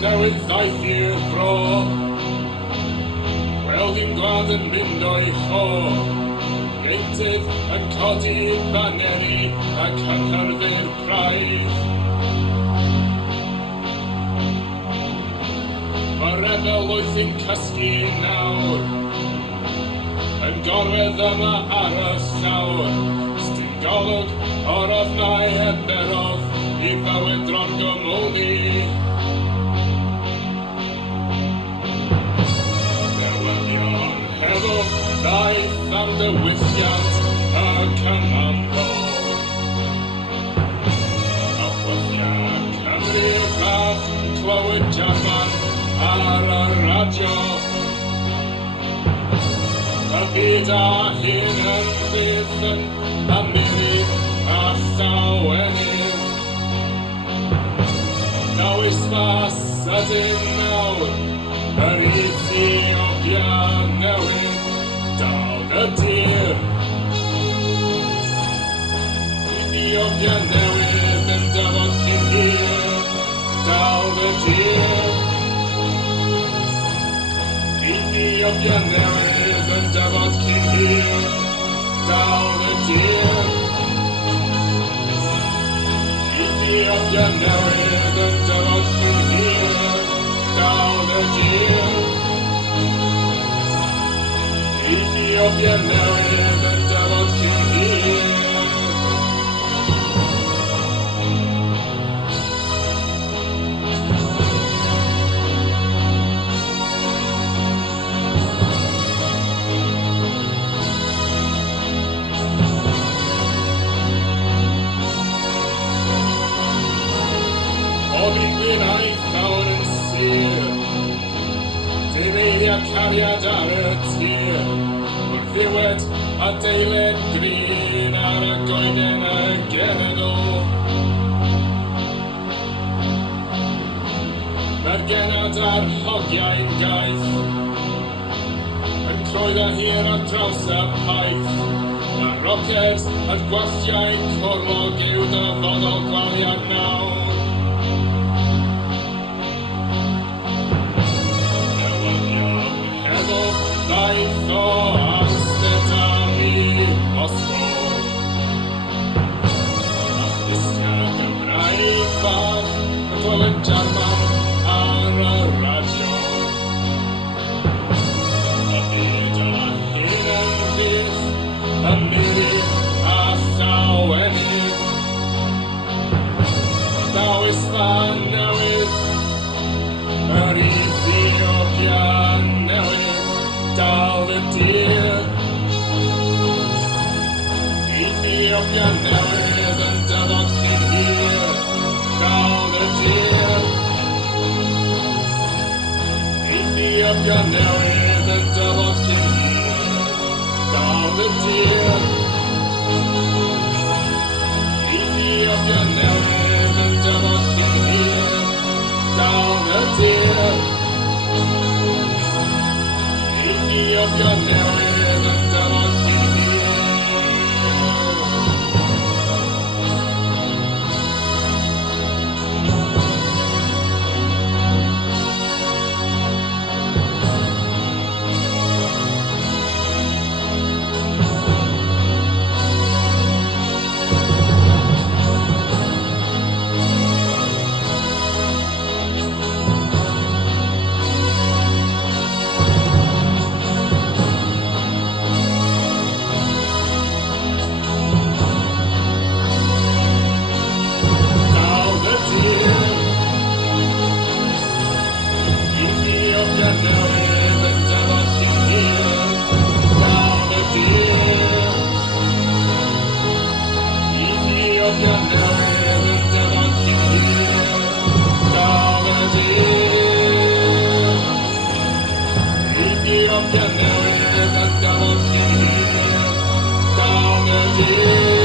Newydd ddaeth i'r bro, gweld i'n gwlad yn mynd o'i cho, ieutydd yn codi baneri ac yn hyrddi'r praidd. Mae rebel wyth yn cysgu nawr, yn gorwedd yma ar y llawr, sdim golwg o'r ofnau eberodd i fywyd dron gymwni. Daeth am dywylliant y Cymambo. Awchwythia Cymru fach yn clywed Jarman ar y radio. Y byd a hyn yn fydd yn ymiri a llawenydd. Nawys fas ydyn nawr, yr Ethiopia newydd. Dal y tir. Ethiopia newydd yn dyfod cyn hir. Dal y tir. Ethiopia newydd yn dyfod cyn hir. Dal y tir. Ethiopia newydd yn dyfod cyn hir. Dal y tir. Ethiopia newydd yn dyfod cyn hir. O ddigwyn aeth llawr yn sir, Diweiddiad cariad ar y tir. Ddiwed adeiled grin ar y goeden y genedl. Mae'r genad a'r hogiau'n gaeth yn clwyd â hir ar draws y paith. Mae'r roced a'r gwalliau cormog i'w dyfodol glawiad nawr. Newyddion heddwch daeth o Gweled Jarman ar y radio. Y byd a hyn yn fydd, ymiri a llawenydd. Dawys fan newydd, yr Ethiopia newydd, dal y dir. Ethiopia newydd yn dyfod cyn hir. Dal y tir. Ethiopia newydd yn dyfod cyn hir. Dal y tir. Ethiopia newydd yn dyfod cyn hir. Dal y tir. Ethiopia newydd yn dyfod cyn hir. Ethiopia now, the devil can hear. Dollars here. Ethiopia now, the devil can hear. Dollars here.